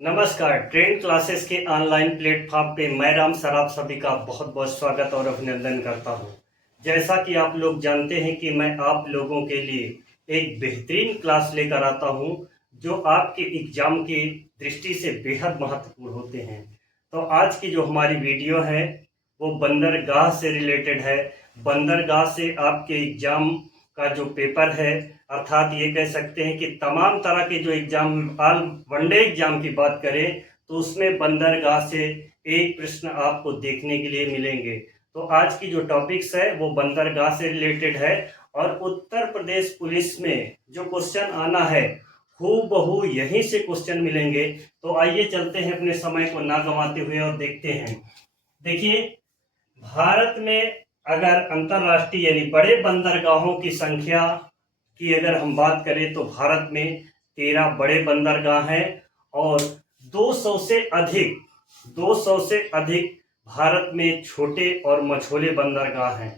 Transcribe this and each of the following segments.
नमस्कार। Trend classes के online platform पे मैं राम सर आप सभी का बहुत बहुत स्वागत और अभिनंदन करता हूं। जैसा कि आप लोग जानते हैं कि मैं आप लोगों के लिए एक बेहतरीन क्लास लेकर आता हूं जो आपके एग्जाम की दृष्टि से बेहद महत्वपूर्ण होते हैं। तो आज की जो हमारी वीडियो है वो बंदरगाह से रिलेटेड है। बंदरगाह से आपके एग्जाम का जो पेपर है, अर्थात ये कह सकते हैं कि तमाम तरह के जो एग्जाम, ऑल वनडे एग्जाम की बात करें तो उसमें बंदरगाह से एक प्रश्न आपको देखने के लिए मिलेंगे। तो आज की जो टॉपिक्स है वो बंदरगाह से रिलेटेड है और उत्तर प्रदेश पुलिस में जो क्वेश्चन आना है हूबहू यहीं से क्वेश्चन मिलेंगे। तो आइए चलते हैं अपने समय को ना गंवाते हुए और देखते हैं। देखिए, भारत में अगर अंतर्राष्ट्रीय यानी बड़े बंदरगाहों की संख्या की अगर हम बात करें तो भारत में 13 बड़े बंदरगाह हैं और 200 से अधिक भारत में छोटे और मझोले बंदरगाह हैं।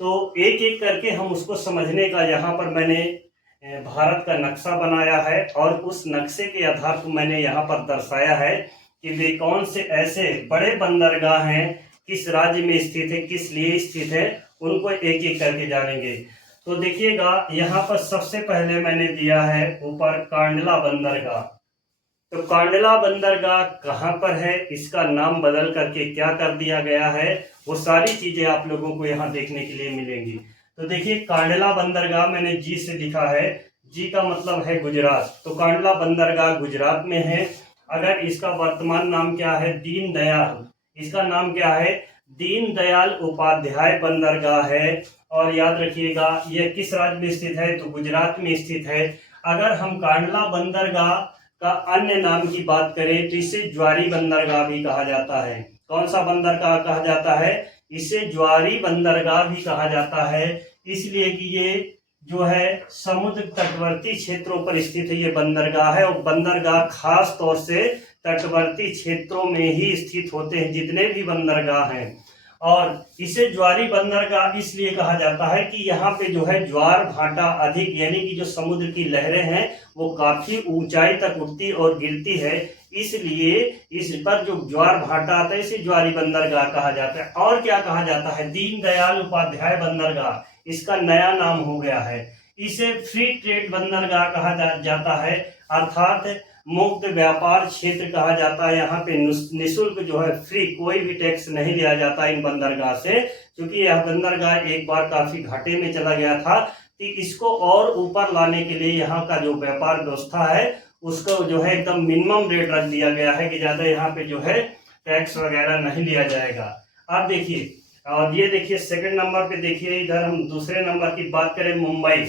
तो एक एक करके हम उसको समझने का यहाँ पर मैंने भारत का नक्शा बनाया है और उस नक्शे के आधार पर मैंने यहाँ पर दर्शाया है कि वे कौन से ऐसे बड़े बंदरगाह हैं, किस राज्य में स्थित है, किस लिए स्थित है, उनको एक एक करके जानेंगे। तो देखिएगा, यहाँ पर सबसे पहले मैंने दिया है ऊपर कांडला बंदरगाह। तो कांडला बंदरगाह कहाँ पर है, इसका नाम बदल करके क्या कर दिया गया है, वो सारी चीजें आप लोगों को यहाँ देखने के लिए मिलेंगी। तो देखिए, कांडला बंदरगाह मैंने जी से लिखा है, जी का मतलब है गुजरात। तो कांडला बंदरगाह गुजरात में है। अगर इसका वर्तमान नाम क्या है, दीनदयाल, इसका नाम क्या है, दीनदयाल उपाध्याय बंदरगाह है। और याद रखिएगा यह किस राज्य में स्थित है, तो गुजरात में स्थित है। अगर हम कांडला बंदरगाह का अन्य नाम की बात करें तो इसे ज्वारी बंदरगाह भी कहा जाता है। कौन सा बंदरगाह कहा जाता है, इसे ज्वारी बंदरगाह भी कहा जाता है, इसलिए कि ये जो है समुद्र तटवर्ती क्षेत्रों पर स्थित है ये बंदरगाह है। और बंदरगाह खास तौर से तटवर्ती क्षेत्रों में ही स्थित होते हैं जितने भी बंदरगाह हैं। और इसे ज्वारी बंदरगाह इसलिए कहा जाता है कि यहाँ पे जो है ज्वार भाटा अधिक, यानी कि जो समुद्र की लहरें हैं वो काफी ऊंचाई तक उठती और गिरती है, इसलिए इस पर जो ज्वार भाटा आता है इसे ज्वारी बंदरगाह कहा जाता है। और क्या कहा जाता है, दीनदयाल उपाध्याय बंदरगाह, इसका नया नाम हो गया है। इसे फ्री ट्रेड बंदरगाह कहा जाता है, अर्थात मुक्त व्यापार क्षेत्र कहा जाता है। यहाँ पे निःशुल्क जो है फ्री, कोई भी टैक्स नहीं लिया जाता इन बंदरगाह से, क्योंकि यह बंदरगाह एक बार काफी घाटे में चला गया था। कि इसको और ऊपर लाने के लिए यहाँ का जो व्यापार व्यवस्था है उसको जो है एकदम मिनिमम रेट रख दिया गया है कि ज्यादा यहाँ पे जो है टैक्स वगैरह नहीं लिया जाएगा। अब देखिए, और ये देखिए सेकंड नंबर पे देखिए, इधर हम दूसरे नंबर की बात करें, मुंबई।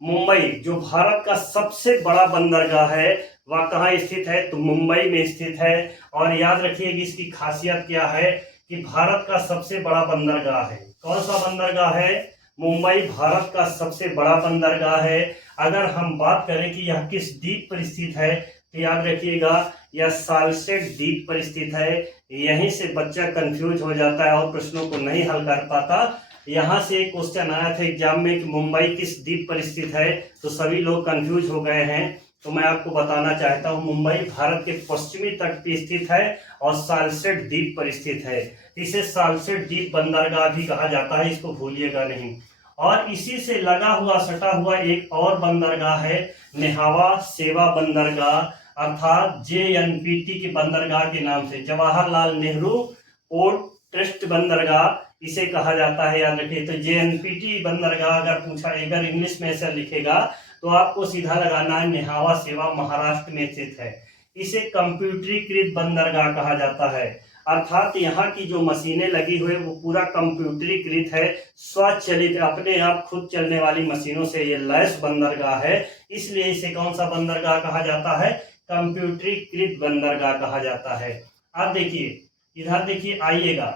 मुंबई जो भारत का सबसे बड़ा बंदरगाह है वह कहाँ स्थित है, तो मुंबई में स्थित है। और याद रखिए कि इसकी खासियत क्या है कि भारत का सबसे बड़ा बंदरगाह है। कौन सा बंदरगाह है, मुंबई भारत का सबसे बड़ा बंदरगाह है। अगर हम बात करें कि यह किस द्वीप पर स्थित है, तो याद रखिएगा यह सालसेट द्वीप पर स्थित है। यहीं से बच्चा कंफ्यूज हो जाता है और प्रश्नों को नहीं हल कर पाता। यहाँ से एक क्वेश्चन आया था एग्जाम में कि मुंबई किस द्वीप पर स्थित है, तो सभी लोग कंफ्यूज हो गए हैं। तो मैं आपको बताना चाहता हूँ, मुंबई भारत के पश्चिमी तट पर स्थित है और सालसेट द्वीप पर स्थित है। इसे सालसेट द्वीप बंदरगाह भी कहा जाता है, इसको भूलिएगा नहीं। और इसी से लगा हुआ सटा हुआ एक और बंदरगाह है, नेहावा सेवा बंदरगाह, अर्थात JNPT के बंदरगाह के नाम से, जवाहरलाल नेहरू पोर्ट ट्रस्ट बंदरगाह इसे कहा जाता है। याद रखिए, तो JNPT बंदरगाह अगर पूछा, अगर इंग्लिश में ऐसा लिखेगा तो आपको सीधा लगाना है नेहावा सेवा महाराष्ट्र में स्थित है। इसे कंप्यूटरीकृत बंदरगाह कहा जाता है, अर्थात यहाँ की जो मशीनें लगी हुई वो पूरा कंप्यूटरीकृत है, स्वचालित अपने आप खुद चलने वाली मशीनों से ये लैस बंदरगाह है, इसलिए इसे कौन सा बंदरगाह कहा जाता है, कंप्यूटरीकृत बंदरगाह कहा जाता है। अब देखिए, इधर देखिए आइएगा,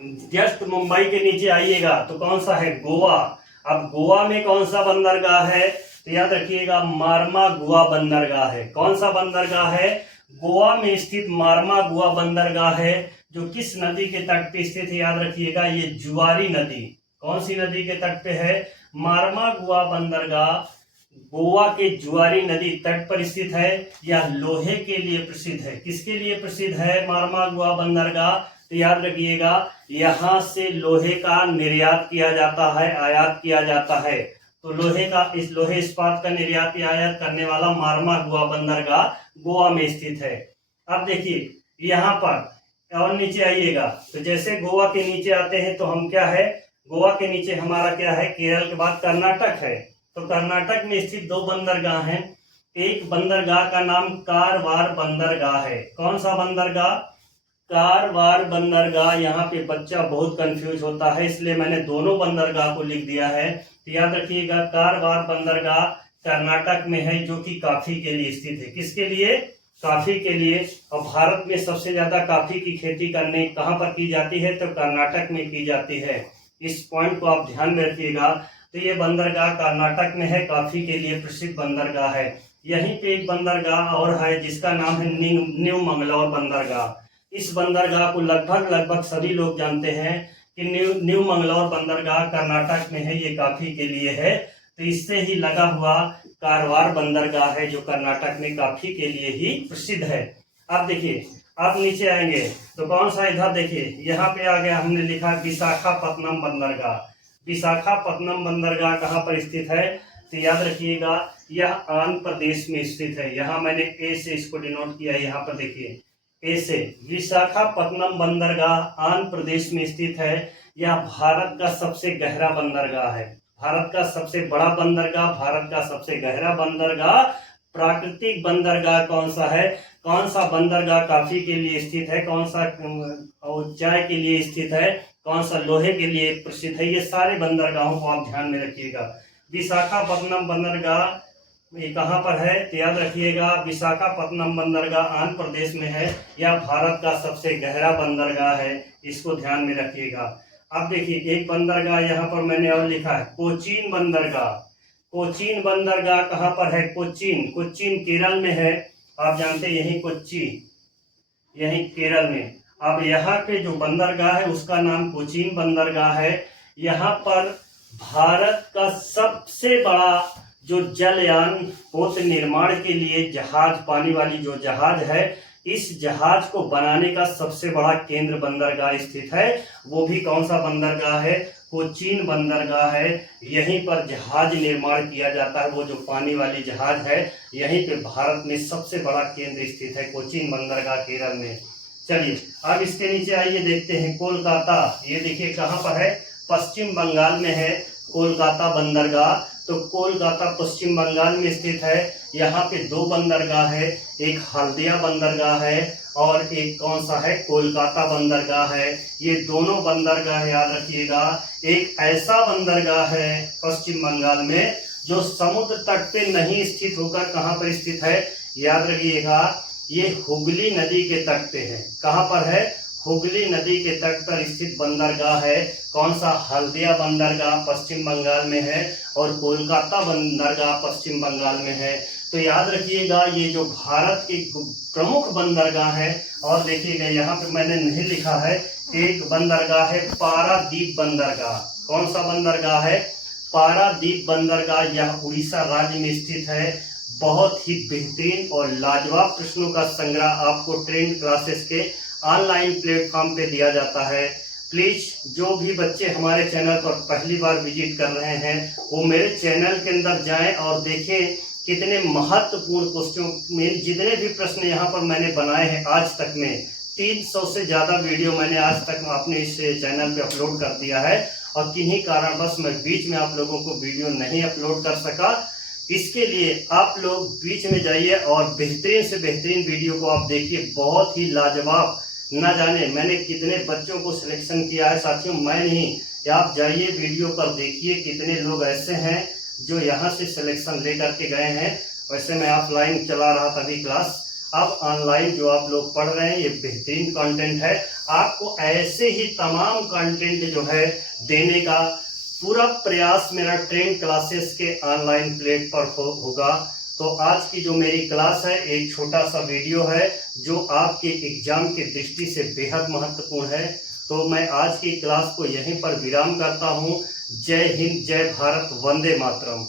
जस्ट मुंबई के नीचे आइएगा तो कौन सा है, गोवा। अब गोवा में कौन सा बंदरगाह है, तो याद रखिएगा मार्मागुआ बंदरगाह है। कौन सा बंदरगाह है, गोवा में स्थित मार्मागुआ बंदरगाह है, जो किस नदी के तट पे स्थित है, याद रखिएगा ये जुआरी नदी। कौन सी नदी के तट पे है, मार्मागुआ बंदरगाह गोवा के जुआरी नदी तट पर स्थित है। यह लोहे के लिए प्रसिद्ध है। किसके लिए प्रसिद्ध है मारमा गोवा बंदरगाह? तो याद रखिएगा, यहाँ से लोहे का निर्यात किया जाता है, आयात किया जाता है। तो लोहे इस्पात का निर्यात या आयात करने वाला मारमा गोवा बंदरगाह गोवा में स्थित है। अब देखिए यहाँ पर और नीचे आइएगा, तो जैसे गोवा के नीचे आते हैं तो हम क्या है, गोवा के नीचे हमारा क्या है, केरल के बाद कर्नाटक है। तो कर्नाटक में स्थित दो बंदरगाह हैं। एक बंदरगाह का नाम कारवार बंदरगाह है। कौन सा बंदरगाह? कारवार बंदरगाह। यहाँ पे बच्चा बहुत कंफ्यूज होता है, इसलिए मैंने दोनों बंदरगाह को लिख दिया है। तो याद रखिएगा, कारवार बंदरगाह कर्नाटक में है, जो कि कॉफी के लिए स्थित है। किसके लिए? कॉफी के लिए। और भारत में सबसे ज्यादा कॉफी की खेती करने कहाँ पर की जाती है? तो कर्नाटक में की जाती है। इस पॉइंट को आप ध्यान में रखिएगा। तो ये बंदरगाह कर्नाटक में है, कॉफी के लिए प्रसिद्ध बंदरगाह है। यहीं पे एक बंदरगाह और है जिसका नाम है न्यू मंगलौर बंदरगाह। इस बंदरगाह को लगभग सभी लोग जानते हैं कि न्यू मंगलौर बंदरगाह कर्नाटक में है, ये कॉफी के लिए है। तो इससे ही लगा हुआ कारवार बंदरगाह है, जो कर्नाटक में कॉफी के लिए ही प्रसिद्ध है। अब देखिए, आप नीचे आएंगे तो कौन सा, इधर देखिए, यहाँ पे आ गया, हमने लिखा विशाखापत्तनम बंदरगाह। विशाखापत्तनम बंदरगाह कहाँ पर स्थित है? तो याद रखिएगा, यह आंध्र प्रदेश में स्थित है। यहाँ मैंने ए से इसको डिनोट किया है, यहाँ पर देखिए ए से। विशाखापत्तनम बंदरगाह आंध्र प्रदेश में स्थित है। यह भारत का सबसे गहरा बंदरगाह है, भारत का सबसे बड़ा बंदरगाह, भारत का सबसे गहरा बंदरगाह। प्राकृतिक बंदरगाह कौन सा है? कौन सा बंदरगाह कॉफी के लिए स्थित है? कौन सा चाय के लिए स्थित है? कौन सा लोहे के लिए प्रसिद्ध है? ये सारे बंदरगाहों को आप ध्यान में रखिएगा। विशाखापत्तनम बंदरगाह ये कहाँ पर है? तो याद रखिएगा, विशाखापत्तनम बंदरगाह आंध्र प्रदेश में है। यह भारत का सबसे गहरा बंदरगाह है, इसको ध्यान में रखिएगा। अब देखिए, एक बंदरगाह यहाँ पर मैंने और लिखा है, कोचीन बंदरगाह। कोचीन बंदरगाह कहाँ पर है? कोचीन केरल में है। आप जानते हैं, यही कोच्चि, यही केरल में। अब यहाँ पे जो बंदरगाह है उसका नाम कोचीन बंदरगाह है। यहाँ पर भारत का सबसे बड़ा जो जलयान पोत निर्माण के लिए जहाज, पानी वाली जो जहाज है, इस जहाज को बनाने का सबसे बड़ा केंद्र बंदरगाह स्थित है। वो भी कौन सा बंदरगाह है? कोचीन बंदरगाह है। यहीं पर जहाज निर्माण किया जाता है, वो जो पानी वाली जहाज है, यहीं पे भारत में सबसे बड़ा केंद्र स्थित है, कोचीन बंदरगाह केरल में। चलिए अब इसके नीचे आइए, देखते हैं कोलकाता। ये देखिए कहाँ पर है? पश्चिम बंगाल में है कोलकाता बंदरगाह। तो कोलकाता पश्चिम बंगाल में स्थित है। यहाँ पे दो बंदरगाह है, एक हल्दिया बंदरगाह है और एक कौन सा है? कोलकाता बंदरगाह है। ये दोनों बंदरगाह याद रखिएगा। एक ऐसा बंदरगाह है पश्चिम बंगाल में जो समुद्र तट पे नहीं स्थित होकर कहाँ पर स्थित है? याद रखिएगा, ये हुगली नदी के तट पे है। कहाँ पर है? हुगली नदी के तट पर स्थित बंदरगाह है। कौन सा? हल्दिया बंदरगाह पश्चिम बंगाल में है और कोलकाता बंदरगाह पश्चिम बंगाल में है। तो याद रखिएगा, ये जो भारत के प्रमुख बंदरगाह है। और देखिएगा, यहाँ पे मैंने नहीं लिखा है, एक बंदरगाह है पारादीप बंदरगाह। कौन सा बंदरगाह है? पारादीप बंदरगाह। यह उड़ीसा राज्य में स्थित है। बहुत ही बेहतरीन और लाजवाब प्रश्नों का संग्रह आपको ट्रेंड क्लासेस के ऑनलाइन प्लेटफॉर्म पे दिया जाता है। प्लीज जो भी बच्चे हमारे चैनल पर पहली बार विजिट कर रहे हैं, वो मेरे चैनल के अंदर जाएं और देखें कितने महत्वपूर्ण क्वेश्चन में जितने भी प्रश्न यहाँ पर मैंने बनाए हैं आज तक में 300 से ज़्यादा वीडियो मैंने आज तक अपने इस चैनल पे अपलोड कर दिया है। और किन्हीं कारणवश मैं बीच में आप लोगों को वीडियो नहीं अपलोड कर सका। इसके लिए आप लोग बीच में जाइए और बेहतरीन से बेहतरीन वीडियो को आप देखिए। बहुत ही लाजवाब, ना जाने मैंने कितने बच्चों को सिलेक्शन किया है साथियों, मैं नहीं, आप जाइए वीडियो पर देखिए कितने लोग ऐसे हैं जो यहाँ से सिलेक्शन लेकर के गए हैं। वैसे मैं ऑफलाइन चला रहा था अभी क्लास, अब ऑनलाइन जो आप लोग पढ़ रहे हैं ये बेहतरीन कंटेंट है। आपको ऐसे ही तमाम कंटेंट जो है देने का पूरा प्रयास मेरा ट्रेंड क्लासेस के ऑनलाइन प्लेट पर होगा। तो आज की जो मेरी क्लास है एक छोटा सा वीडियो है जो आपके एग्जाम की दृष्टि से बेहद महत्वपूर्ण है। तो मैं आज की क्लास को यहीं पर विराम करता हूँ। जय हिंद, जय भारत, वंदे मातरम।